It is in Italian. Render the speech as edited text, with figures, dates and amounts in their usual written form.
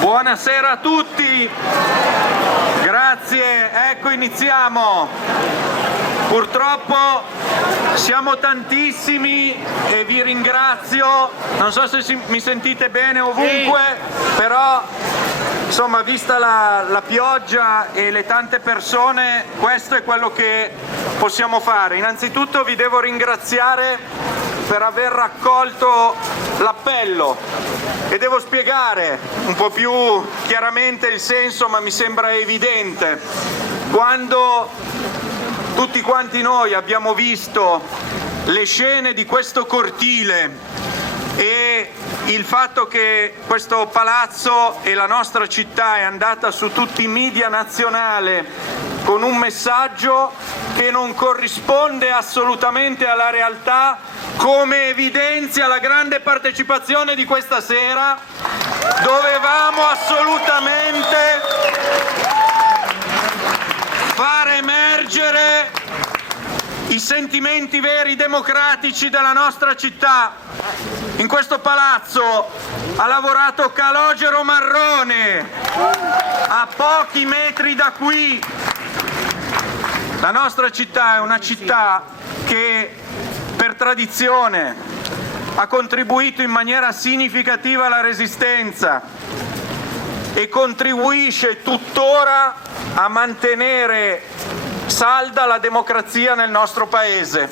Buonasera a tutti, grazie, ecco iniziamo. Purtroppo siamo tantissimi e vi ringrazio, non so se mi sentite bene ovunque, però insomma vista la pioggia e le tante persone, questo è quello che possiamo fare. Innanzitutto vi devo ringraziare per aver raccolto l'appello e devo spiegare un po' più chiaramente il senso, ma mi sembra evidente. Quando tutti quanti noi abbiamo visto le scene di questo cortile e il fatto che questo palazzo e la nostra città è andata su tutti i media nazionali con un messaggio che non corrisponde assolutamente alla realtà, come evidenzia la grande partecipazione di questa sera, dovevamo assolutamente far emergere i sentimenti veri democratici della nostra città. In questo palazzo ha lavorato Calogero Marrone, a pochi metri da qui. La nostra città è una città che per tradizione ha contribuito in maniera significativa alla Resistenza e contribuisce tuttora a mantenere salda la democrazia nel nostro Paese.